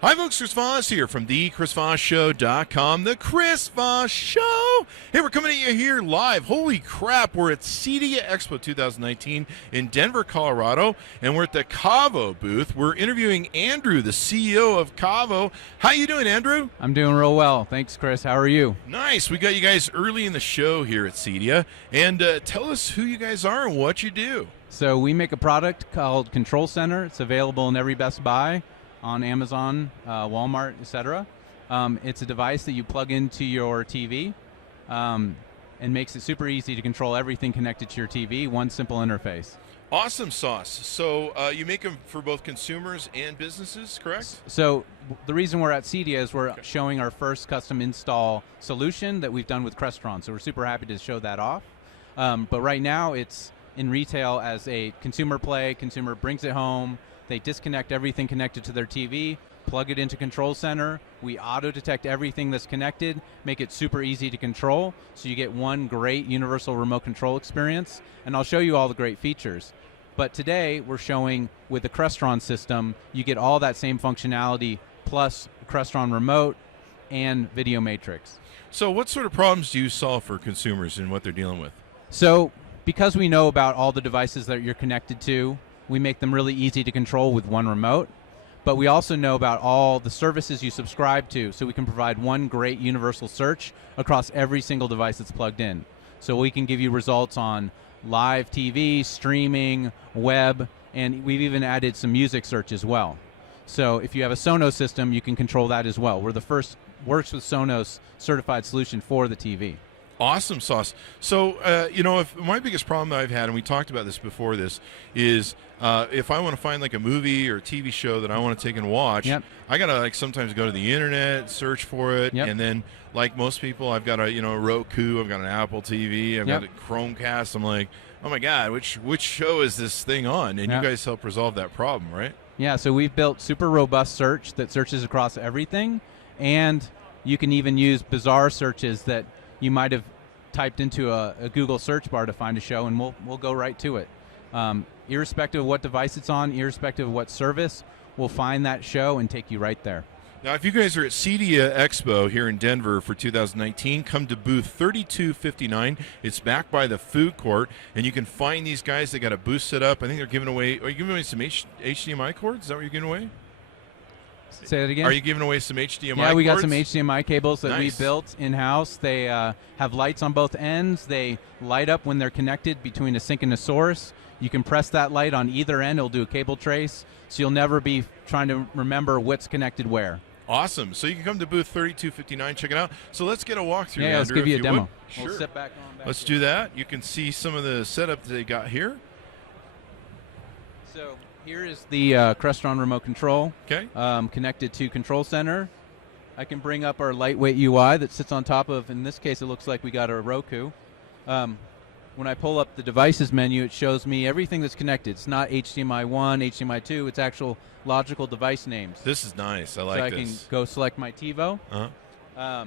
Hi, folks. Chris Voss here from the ChrisVossShow.com. The Chris Voss Show. Hey, we're coming at you here live. Holy crap. We're at CEDIA Expo 2019 in Denver, Colorado, and we're at the Caavo booth. We're interviewing Andrew, the CEO of Caavo. How you doing, Andrew? I'm doing real well. Thanks, Chris. How are you? Nice. We got you guys early in the show here at CEDIA. And tell us who you guys are and what you do. So we make a product called Control Center. It's available in every Best Buy, on Amazon, Walmart, etc. It's a device that you plug into your TV and makes it super easy to control everything connected to your TV, one simple interface. Awesome sauce. So you make them for both consumers and businesses, correct? So the reason we're at CEDIA is we're showing our first custom install solution that we've done with Crestron. So we're super happy to show that off. But right now it's in retail as a consumer play. Consumer brings it home. They disconnect everything connected to their TV, plug it into Control Center. We auto-detect everything that's connected, make it super easy to control, so you get one great universal remote control experience. And I'll show you all the great features. But today, we're showing with the Crestron system, you get all that same functionality plus Crestron remote and video matrix. So what sort of problems do you solve for consumers and what they're dealing with? So because we know about all the devices that you're connected to, we make them really easy to control with one remote, but we also know about all the services you subscribe to, so we can provide one great universal search across every single device that's plugged in. So we can give you results on live TV, streaming, web, and we've even added some music search as well. So if you have a Sonos system, you can control that as well. We're the first Works with Sonos certified solution for the TV. Awesome sauce. So, if my biggest problem that I've had, and we talked about this before this, is if I want to find like a movie or a TV show that I want to take and watch, I got to sometimes go to the internet, search for it, and then like most people, I've got a Roku, I've got an Apple TV, I've got a Chromecast. I'm like, oh my God, which show is this thing on? And you guys help resolve that problem, right? Yeah, so we've built super robust search that searches across everything, and you can even use bizarre searches that you might have typed into a Google search bar to find a show, and we'll go right to it. Irrespective of what device it's on, irrespective of what service, we'll find that show and take you right there. Now, if you guys are at CEDIA Expo here in Denver for 2019, come to booth 3259. It's back by the food court, and you can find these guys. They got a booth set up. I think they're giving away. Are you giving away some HDMI cords? Is that what you're giving away? Say that again? Are you giving away some HDMI cords? Yeah, we got some HDMI cables that we Nice. built in-house. They have lights on both ends. They light up when they're connected between a sink and a source. You can press that light on either end. It'll do a cable trace, so you'll never be trying to remember what's connected where. Awesome. So you can come to booth 3259, check it out. So let's get a walkthrough, Yeah, let's Andrew, give you if a demo. would. We'll Sure. sit back on back Let's here. do that. You can see some of the setup that they got here. So here is the Crestron remote control. Okay. Connected to Control Center. I can bring up our lightweight UI that sits on top of, in this case, it looks like we got a Roku. When I pull up the devices menu, it shows me everything that's connected. It's not HDMI 1, HDMI 2, it's actual logical device names. This is nice. I like so I this. can go select my TiVo. Uh-huh.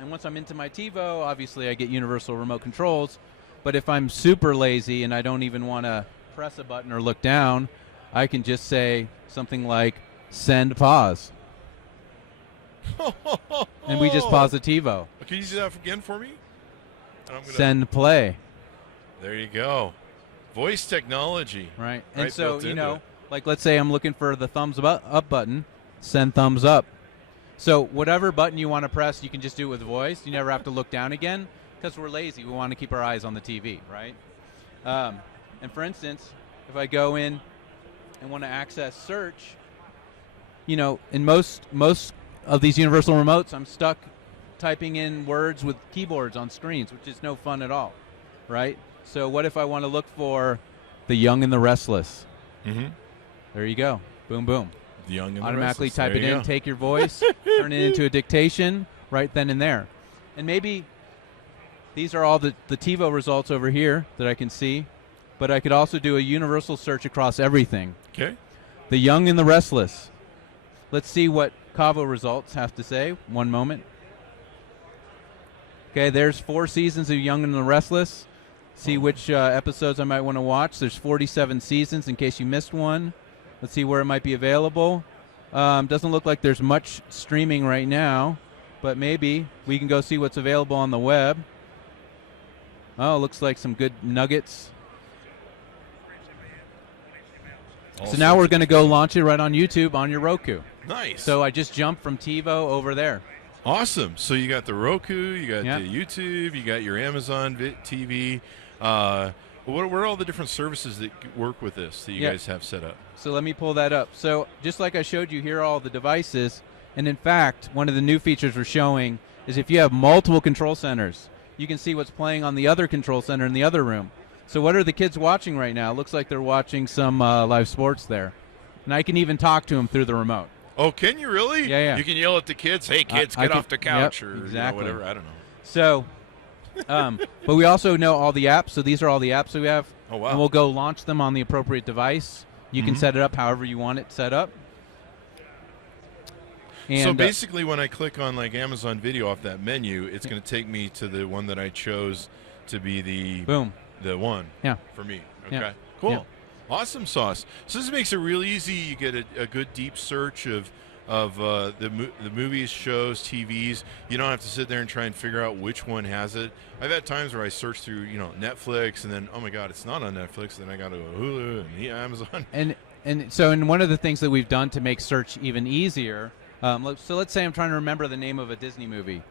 And once I'm into my TiVo, obviously I get universal remote controls. But if I'm super lazy and I don't even want to press a button or look down, I can just say something like, send pause. And we just pause the TiVo. Can you do that again for me? Send play. There you go. Voice technology. Right. And so, built into it. like let's say I'm looking for the thumbs up button, send thumbs up. So whatever button you want to press, you can just do it with voice. You never have to look down again because we're lazy. We want to keep our eyes on the TV, right? And for instance, if I go in and want to access search, in most of these universal remotes, I'm stuck typing in words with keyboards on screens, which is no fun at all, right? So what if I want to look for The Young and the Restless? Mm-hmm. There you go. Boom, boom. The Young and the Automatically Restless. type There it you in, go. take your voice, turn it into a dictation right then and there. And maybe these are all the TiVo results over here that I can see, but I could also do a universal search across everything. Okay. The Young and the Restless. Let's see what Caavo results have to say. One moment. Okay, there's 4 seasons of Young and the Restless. See which episodes I might want to watch. There's 47 seasons in case you missed one. Let's see where it might be available. Doesn't look like there's much streaming right now, but maybe we can go see what's available on the web. Oh, looks like some good nuggets. So now we're going to go launch it right on YouTube on your Roku. Nice. So I just jumped from TiVo over there. Awesome. So you got the Roku, you got the YouTube, you got your Amazon TV. What are all the different services that work with this that you guys have set up? So let me pull that up. So just like I showed you, here are all the devices. And in fact, one of the new features we're showing is if you have multiple control centers, you can see what's playing on the other control center in the other room. So what are the kids watching right now? It looks like they're watching some live sports there. And I can even talk to them through the remote. Oh, can you really? Yeah. You can yell at the kids, hey, kids, get off the couch or exactly. whatever. I don't know. So, but we also know all the apps. So these are all the apps that we have. Oh, wow. And we'll go launch them on the appropriate device. You can set it up however you want it set up. And so basically when I click on like Amazon Video off that menu, it's going to take me to the one that I chose to be the one for me. Okay, cool. Yeah. Awesome sauce. So this makes it real easy. You get a good deep search of the movies, shows, TVs. You don't have to sit there and try and figure out which one has it. I've had times where I search through, Netflix, and then, oh my God, it's not on Netflix. And then I got to go Hulu and Amazon. And so, one of the things that we've done to make search even easier. So let's say I'm trying to remember the name of a Disney movie.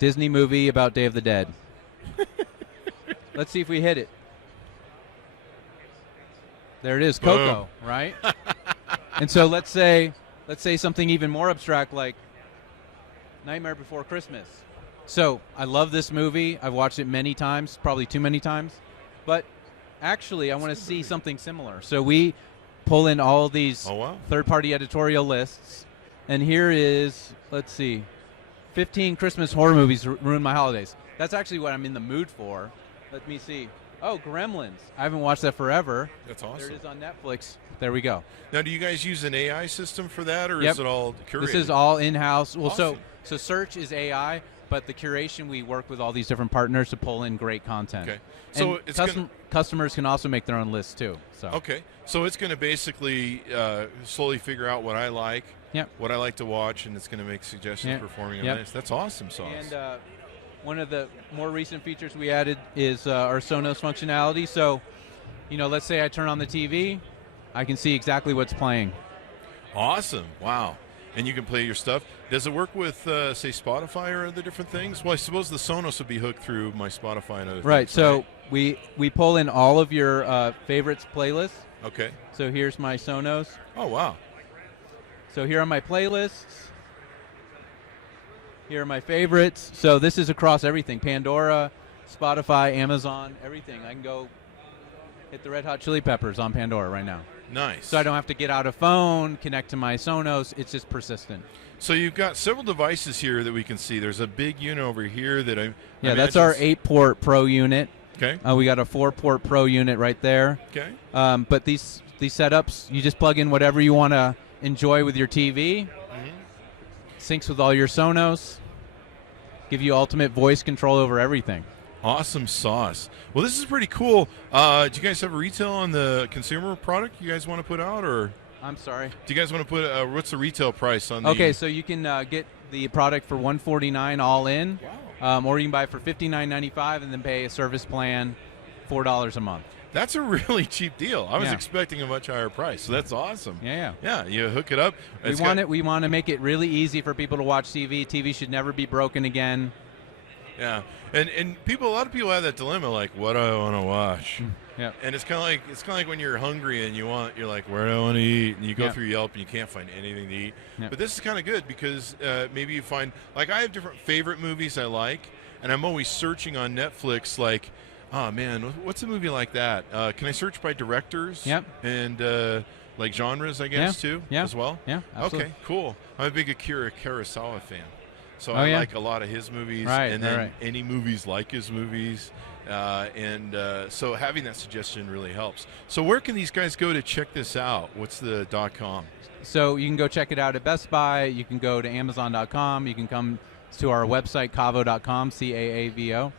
Disney movie about Day of the Dead. Let's see if we hit it. There it is, Coco, right? And so let's say something even more abstract like Nightmare Before Christmas. So I love this movie. I've watched it many times, probably too many times. But actually, I want to see something similar. So we pull in all these third-party editorial lists. And here is, let's see, 15 Christmas horror movies ruin my holidays. That's actually what I'm in the mood for. Let me see. Oh, Gremlins. I haven't watched that forever. That's awesome. There it is on Netflix. There we go. Now, do you guys use an AI system for that, or is it all curated? This is all in-house. Well, awesome. so search is AI, but the curation, we work with all these different partners to pull in great content. Okay. So and customers can also make their own lists, too. So. Okay. So it's going to basically slowly figure out what I like, what I like to watch, and it's going to make suggestions for forming a list. That's awesome, Sauce. And one of the more recent features we added is our Sonos functionality. So, let's say I turn on the TV, I can see exactly what's playing. Awesome. Wow. And you can play your stuff. Does it work with, say, Spotify or other different things? Well, I suppose the Sonos would be hooked through my Spotify and other things. Right. So we pull in all of your favorites playlists. Okay. So here's my Sonos. Oh, wow. So here are my playlists. Here are my favorites. So this is across everything. Pandora, Spotify, Amazon, everything. I can go hit the Red Hot Chili Peppers on Pandora right now. Nice. So I don't have to get out a phone, connect to my Sonos. It's just persistent. So you've got several devices here that we can see. There's a big unit over here that that's our 8-port Pro unit. Okay. We got a 4-port Pro unit right there. Okay. But these setups, you just plug in whatever you want to enjoy with your TV. Syncs with all your Sonos. Give you ultimate voice control over everything. Awesome sauce. Well, this is pretty cool. Do you guys have a retail on the consumer product you guys want to put out, or? I'm sorry. Do you guys want to put what's the retail price on the? Okay, so you can get the product for $149 all in, or you can buy it for $59.95 and then pay a service plan $4 a month. That's a really cheap deal. I was expecting a much higher price, so that's awesome. Yeah. You hook it up. We want to make it really easy for people to watch TV. TV should never be broken again. Yeah, and a lot of people have that dilemma, like, what do I want to watch? Yeah. And it's kind of like when you're hungry and you're like, where do I want to eat? And you go through Yelp and you can't find anything to eat. But this is kind of good because maybe you find, like, I have different favorite movies I like, and I'm always searching on Netflix, like, oh man, what's a movie like that? Can I search by directors? And like genres, I guess, too, as well? Yeah, absolutely. Okay, cool. I'm a big Akira Kurosawa fan. So I like a lot of his movies, and then any movies like his movies. So having that suggestion really helps. So where can these guys go to check this out? What's the .com? So you can go check it out at Best Buy. You can go to amzn.to. You can come to our website, caavo.com, CAAVO.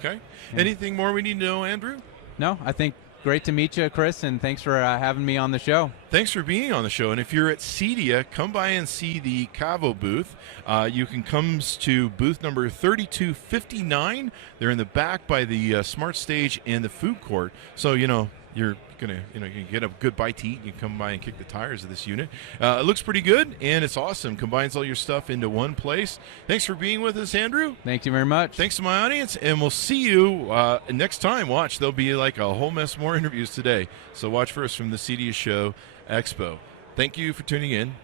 Okay. Anything more we need to know, Andrew? No, I think Great to meet you, Chris, and thanks for having me on the show. Thanks for being on the show. And if you're at CEDIA, come by and see the Caavo booth. You can come to booth number 3259. They're in the back by the Smart Stage and the food court. So, you're gonna, you can get a good bite to eat. You can come by and kick the tires of this unit. It looks pretty good, and it's awesome. Combines all your stuff into one place. Thanks for being with us, Andrew. Thank you very much. Thanks to my audience, and we'll see you next time. Watch, there'll be like a whole mess more interviews today. So watch for us from the CEDIA Show Expo. Thank you for tuning in.